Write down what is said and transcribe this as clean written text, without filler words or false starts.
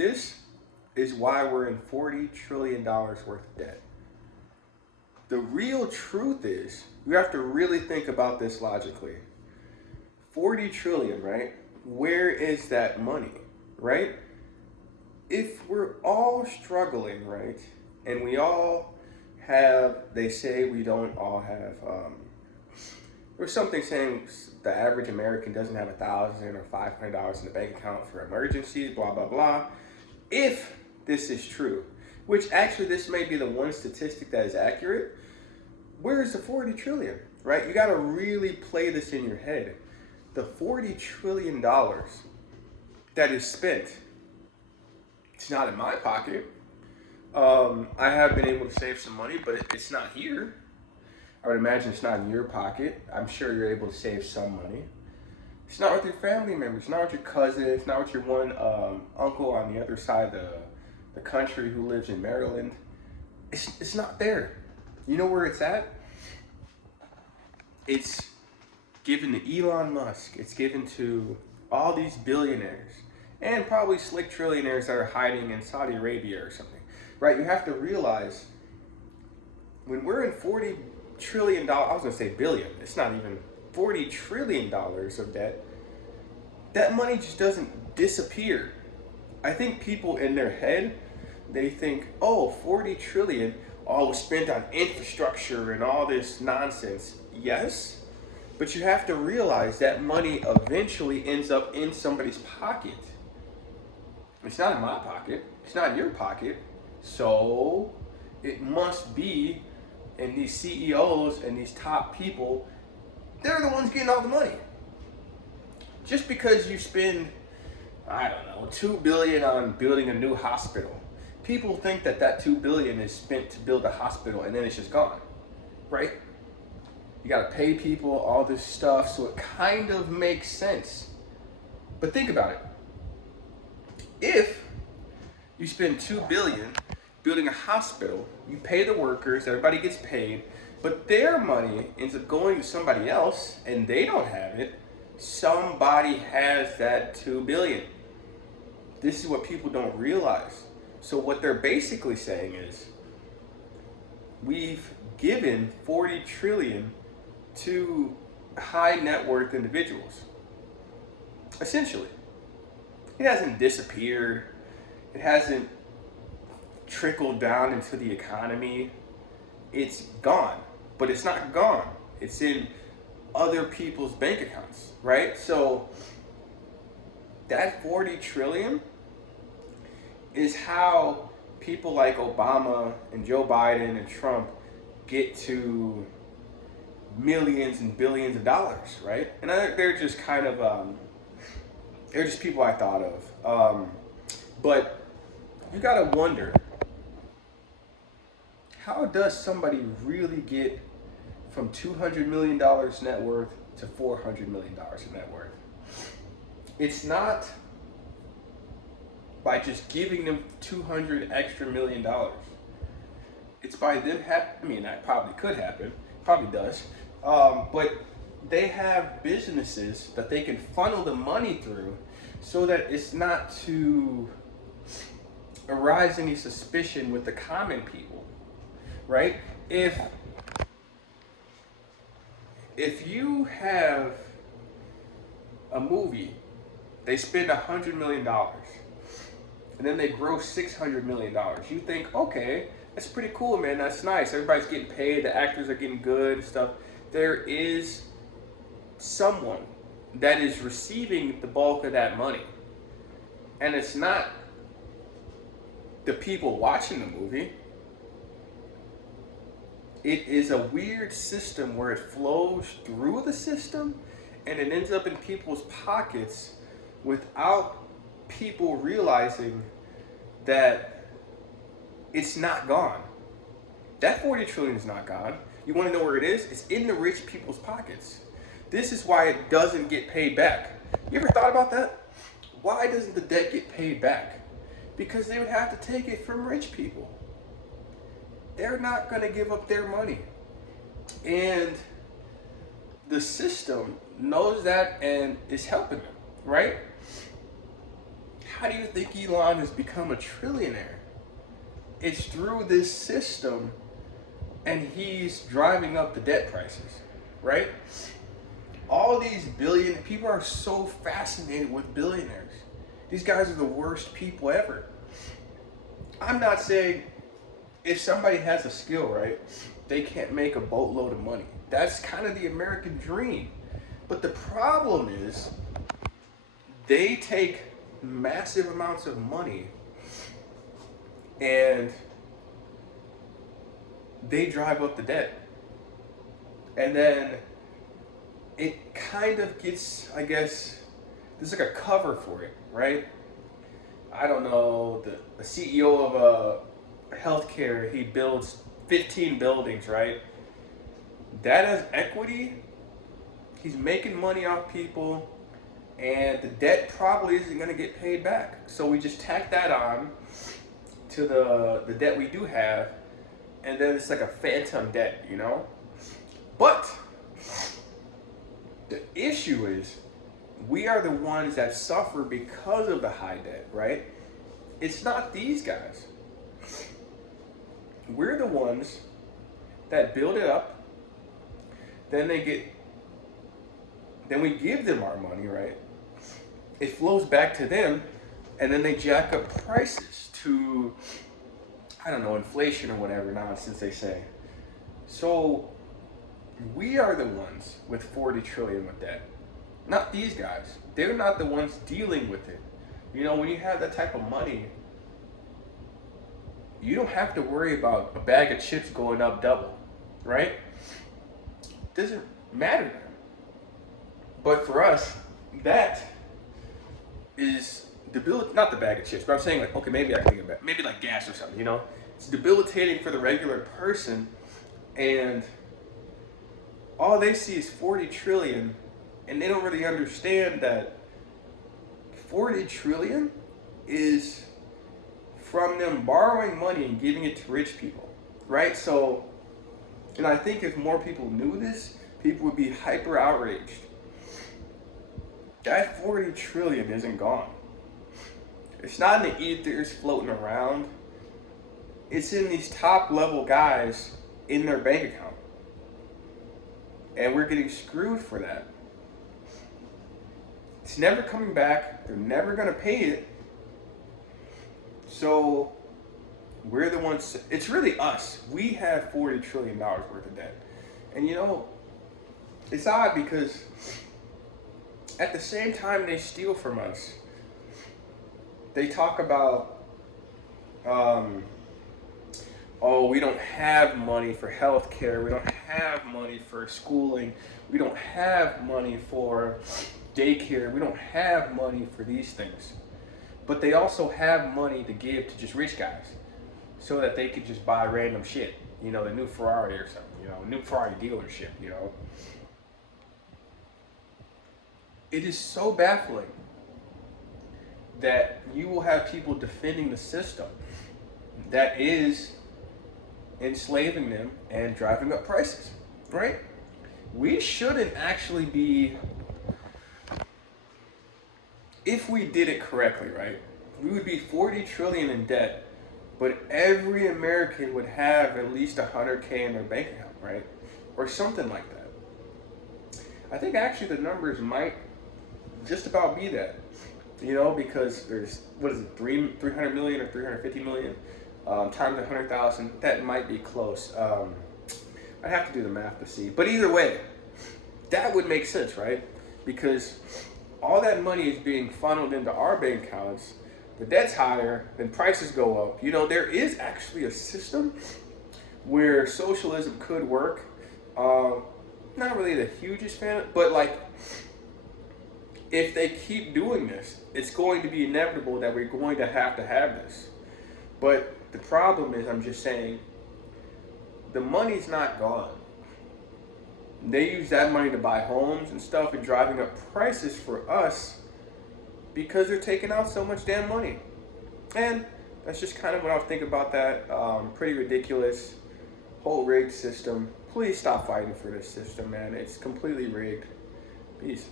This is why we're in $40 trillion worth of debt. The real truth is, you have to really think about this logically. 40 trillion, right? Where is that money, right? If we're all struggling, right? And we all have, they say we don't all have, there's something saying the average American doesn't have $1,000 or $500 in the bank account for emergencies, blah, blah, blah. If this is true, which actually this may be the one statistic that is accurate, where is the 40 trillion, right? You got to really play this in your head. The $40 trillion that is spent, it's not in my pocket. I have been able to save some money, but it's not here. I would imagine it's not in your pocket. I'm sure you're able to save some money. It's not with your family members. It's not with your cousin. It's not with your one uncle on the other side of the country who lives in Maryland. It's not there. You know where it's at? It's given to Elon Musk. It's given to all these billionaires and probably slick trillionaires that are hiding in Saudi Arabia or something, right? You have to realize when we're in $40 trillion, I was gonna say billion, it's not even $40 trillion of debt, that money just doesn't disappear. I think people in their head, they think, oh, 40 trillion, all was spent on infrastructure and all this nonsense. Yes, but you have to realize that money eventually ends up in somebody's pocket. It's not in my pocket. It's not in your pocket. So it must be in these CEOs and these top people. They're the ones getting all the money. Just because you spend, I don't know, $2 billion on building a new hospital, people think that that $2 billion is spent to build a hospital and then it's just gone, right? You got to pay people all this stuff, so it kind of makes sense. But think about it. If you spend $2 billion building a hospital, you pay the workers, everybody gets paid, but their money ends up going to somebody else and they don't have it. Somebody has that $2 billion. This is what people don't realize. So what they're basically saying is, we've given 40 trillion to high net worth individuals. Essentially. It hasn't disappeared. It hasn't trickled down into the economy. It's gone. But it's not gone. It's in other people's bank accounts, right? So that 40 trillion is how people like Obama and Joe Biden and Trump get to millions and billions of dollars, right? And they're just kind of, they're just people I thought of. But you gotta wonder, how does somebody really get from $200 million net worth to $400 million in net worth? It's not by just giving them 200 extra million dollars. It's by them I mean, that probably could happen, probably does, but they have businesses that they can funnel the money through so that it's not to arise any suspicion with the common people, right? If you have a movie, they spend $100 million, and then they gross $600 million. You think, okay, that's pretty cool, man. That's nice. Everybody's getting paid. The actors are getting good and stuff. There is someone that is receiving the bulk of that money. And it's not the people watching the movie. It is a weird system where it flows through the system and it ends up in people's pockets without people realizing that it's not gone. That 40 trillion is not gone. You want to know where it is? It's in the rich people's pockets. This is why it doesn't get paid back. You ever thought about that? Why doesn't the debt get paid back? Because they would have to take it from rich people. They're not going to give up their money. And the system knows that and is helping them, right? how do you think Elon has become a trillionaire? It's through this system, and he's driving up the debt prices, right? All these people are so fascinated with billionaires. These guys are the worst people ever. I'm not saying if somebody has a skill, right, they can't make a boatload of money. That's kind of the American dream. But the problem is they take massive amounts of money and they drive up the debt. And then it kind of gets, I guess, there's like a cover for it, right? I don't know, the CEO of healthcare, he builds 15 buildings, right? That has equity. He's making money off people, and the debt probably isn't going to get paid back. So we just tack that on to the debt we do have, and then it's like a phantom debt, you know? But the issue is we are the ones that suffer because of the high debt, right? It's not these guys. We're the ones that build it up, then we give them our money, right? It flows back to them, and then they jack up prices to, I don't know, inflation or whatever nonsense they say. So we are the ones with 40 trillion with debt, not these guys. They're not the ones dealing with it. You know, when you have that type of money, you don't have to worry about a bag of chips going up double, right? Doesn't matter to them. But for us, that is not the bag of chips, but I'm saying, like, okay, maybe I can think of that. Maybe like gas or something, you know? It's debilitating for the regular person, and all they see is 40 trillion, and they don't really understand that 40 trillion is from them borrowing money and giving it to rich people, right? So, and I think if more people knew this, people would be hyper outraged. That 40 trillion isn't gone. It's not in the ethers floating around. It's in these top level guys in their bank account. And we're getting screwed for that. It's never coming back. They're never going to pay it. So we're the ones, it's really us. We have $40 trillion worth of debt. And you know, it's odd because at the same time they steal from us, they talk about, oh, we don't have money for healthcare, we don't have money for schooling, we don't have money for daycare, we don't have money for these things. But they also have money to give to just rich guys so that they could just buy random shit, you know, the new Ferrari or something, you know, new Ferrari dealership, you know. It is so baffling that you will have people defending the system that is enslaving them and driving up prices, right? We shouldn't actually be, if we did it correctly, right? We would be 40 trillion in debt, but every American would have at least 100K in their bank account, right? Or something like that. I think actually the numbers might just about be that, you know, because there's, what is it, 300 million or 350 million times 100,000. That might be close. I'd have to do the math to see. But either way, that would make sense, right? Because all that money is being funneled into our bank accounts. The debt's higher, then prices go up. You know, there is actually a system where socialism could work. Not really the hugest fan, but like, if they keep doing this, it's going to be inevitable that we're going to have this. But the problem is, I'm just saying, the money's not gone. They use that money to buy homes and stuff and driving up prices for us because they're taking out so much damn money. And that's just kind of what I think about that. Pretty ridiculous. Whole rigged system. Please stop fighting for this system, man. It's completely rigged. Peace.